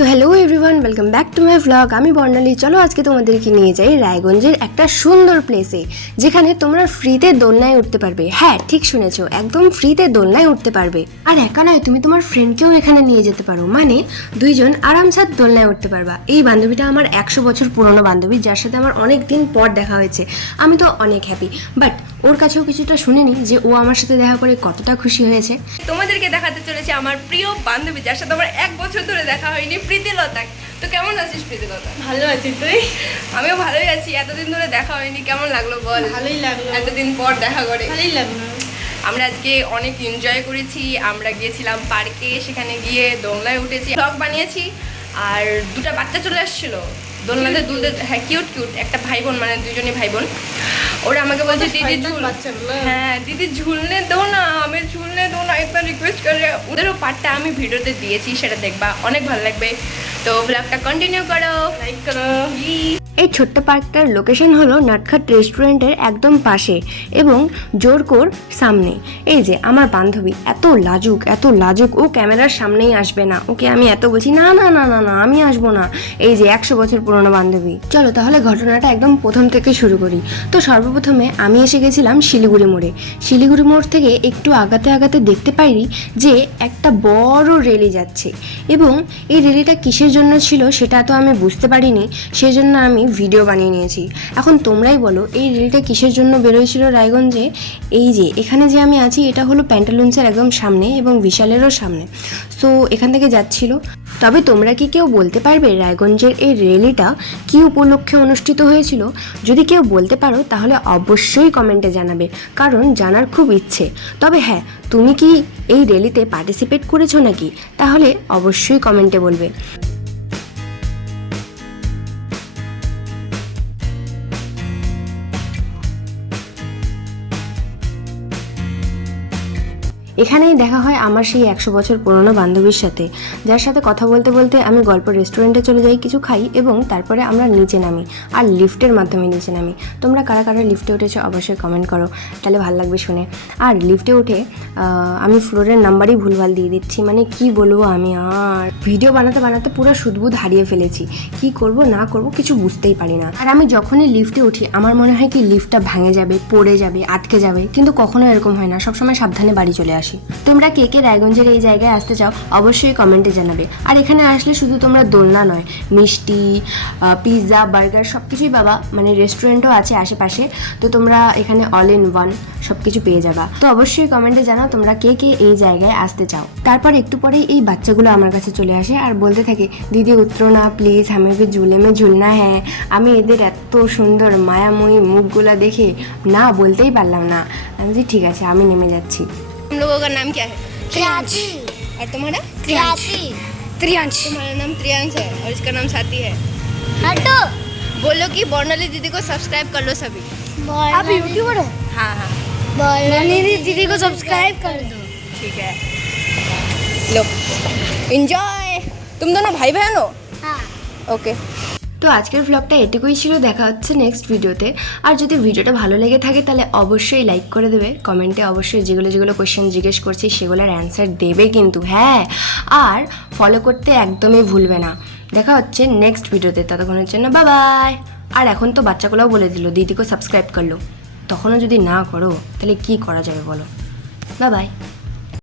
So hello everyone, welcome back to my vlog. আমি বর্ণালী। চলো আজকে তোমাদেরকে নিয়ে যাই রায়গঞ্জের একটা সুন্দর প্লেসে, যেখানে তোমরা ফ্রিতে দোলনায় উঠতে পারবে। হ্যাঁ, ঠিক শুনেছো, একদম ফ্রিতে দোলনায় উঠতে পারবে। আর একা নয়, তুমি তোমার ফ্রেন্ডকেও এখানে নিয়ে যেতে পারো, মানে দুইজন আরামসাথ দোলনায় উঠতে পারবা। এই বান্ধবীটা আমার 100 বছর পুরনো বান্ধবী, যার সাথে আমার অনেক দিন পর দেখা হয়েছে। আমি তো অনেক হ্যাপি, বাট ওর কাছেও কিছুটা শুনে নি যে ও আমার সাথে দেখা করে কতটা খুশি হয়েছে। তোমাদেরকে দেখাতে চলেছে আমার প্রিয় বান্ধবী, যার সাথে আমার 1 বছর ধরে দেখা হয়নি, প্রীতিলতা। তো কেমন আছিস প্রীতিলতা? ভালো আছি, তুই? আমিও ভালোই আছি। এতদিন ধরে দেখা হয়নি, কেমন লাগলো বল? ভালোই লাগলো, এতদিন পর দেখা করে ভালোই লাগলো। আমরা আজকে অনেক এনজয় করেছি। আমরা গিয়েছিলাম পার্কে, সেখানে গিয়ে দোলনায় উঠেছি, ব্লগ বানিয়েছি। আর দুটো বাচ্চা চলে আসছিল দোলনাতে দুলতে। হ্যাঁ, কিউট কিউট একটা ভাই বোন, মানে দুজনই ভাই বোন। ওরা আমাকে বলছে দিদি ঝুল, হ্যাঁ দিদি ঝুলনে দো না, আমি ঝুলনে দো না, একটা রিকোয়েস্ট করে। ওদেরও পার্টটা আমি ভিডিওতে দিয়েছি, সেটা দেখবা, অনেক ভালো লাগবে। তো ব্লগটা কন্টিনিউ করো, লাইক করো। এই ছোট্ট পার্কটার লোকেশন হলো নটখাট রেস্টুরেন্টের একদম পাশে এবং জোরকোর সামনে। এই যে আমার বান্ধবী এত লাজুক, ও ক্যামেরার সামনেই আসবে না। ওকে আমি এত বলছি না না না না না আমি আসবো না। এই যে 100 বছর পুরনো বান্ধবী। চলো তাহলে ঘটনাটা একদম প্রথম থেকে শুরু করি। তো সর্বপ্রথমে আমি এসে গেছিলাম শিলিগুড়ি মোড়ে। শিলিগুড়ি মোড় থেকে একটু আগাতে দেখতে পাইনি যে একটা বড় রেলি যাচ্ছে, এবং এই রেলিটা কিসের জন্য ছিল সেটা তো আমি বুঝতে পারিনি, সেই জন্য আমি ভিডিও বানিয়ে নিয়েছি। এখন তোমরাই বলো এই রিলটা কিসের জন্য বেরোয়ছিল রায়গঞ্জে। এই যে এখানে যে আমি আছি, এটা হলো প্যান্টালুন্সের একদম সামনে এবং বিশালেরও সামনে। সো এখান থেকে যাচ্ছিল। তবে তোমরা কি কেউ বলতে পারবে রায়গঞ্জের এই র্যালিটা কী উপলক্ষে অনুষ্ঠিত হয়েছিল? যদি কেউ বলতে পারো তাহলে অবশ্যই কমেন্টে জানাবে, কারণ জানার খুব ইচ্ছে। তবে হ্যাঁ, তুমি কি এই র্যালিতে পার্টিসিপেট করেছো নাকি? তাহলে অবশ্যই কমেন্টে বলবে। এখানেই দেখা হয় আমার সেই 100 বছর পুরনো বান্ধবীর সাথে, যার সাথে কথা বলতে বলতে আমি গল্প রেস্টুরেন্টে চলে যাই, কিছু খাই এবং তারপরে আমরা নিচে নামি, আর লিফটের মাধ্যমে নিচে নামি। তোমরা কারা কারা লিফটে উঠেছো অবশ্যই কমেন্ট করো, তাহলে ভালো লাগবে শুনে। আর লিফটে উঠে আমি ফ্লোরের নাম্বারই ভুলভাল দিয়ে দিচ্ছি, মানে কি বলবো, আমি আর ভিডিও বানাতে পুরো সুদবুদ হারিয়ে ফেলেছি। কি করব না করব কিছু বুঝতেই পারি না। আর আমি যখনই লিফটে উঠি আমার মনে হয় কি লিফটটা ভেঙে যাবে, পড়ে যাবে, আটকে যাবে, কিন্তু কখনো এরকম হয় না, সবসময় সাবধানে বাড়ি চলে আসি। তোমরা কে কে রায়গঞ্জের এই জায়গায় আসতে চাও অবশ্যই কমেন্টে জানাবে। আর এখানে আসলে শুধু তোমরা দোলনা নয়, মিষ্টি, পিৎজা, বার্গার সব কিছুই পাবা, মানে রেস্টুরেন্টও আছে আশেপাশে। তো তোমরা এখানে অল ইন ওয়ান সব কিছু পেয়ে যাবা। তো অবশ্যই কমেন্টে জানাও তোমরা কে কে এই জায়গায় আসতে চাও। তারপর একটু পরেই এই বাচ্চাগুলো আমার কাছে চলে আসে আর বলতে থাকে, দিদি উত্তর না প্লিজ, আমি ভি ঝুলে মে ঝুলনা হ্যাঁ। আমি এদের এত সুন্দর মায়াময়ী মুখগুলা দেখে না বলতেই পারলাম না। আমি বলছি ঠিক আছে, আমি নেমে যাচ্ছি। तुम लोगों का नाम क्या है? त्रियांशी। और तुम्हारा? त्रियांशी। त्रियांश। तुम्हारा नाम त्रियांश है और इसका नाम साथी है। हटो। बोलो कि बर्नाली दीदी को सब्सक्राइब कर लो सभी। आप यूट्यूबर हो? हाँ हाँ बर्नाली दीदी को सब्सक्राइब कर दो। ठीक है, लो एंजॉय। तुम दोनों भाई बहन हो? हाँ। ओके। তো আজকের ভ্লগটা এটুকুই ছিল, দেখা হচ্ছে নেক্সট ভিডিওতে। আর যদি ভিডিওটা ভালো লেগে থাকে তাহলে অবশ্যই লাইক করে দেবে, কমেন্টে অবশ্যই যেগুলো কোয়েশ্চেন জিজ্ঞেস করছি সেগুলোর অ্যান্সার দেবে কিন্তু, হ্যাঁ। আর ফলো করতে একদমই ভুলবে না। দেখা হচ্ছে নেক্সট ভিডিওতে, ততক্ষণের জন্য বাই বাই। আর এখন তো বাচ্চাগুলোও বলে দিল দিদিকে সাবস্ক্রাইব করলো, তখনও যদি না করো তাহলে কি করা যাবে বলো। Bye bye.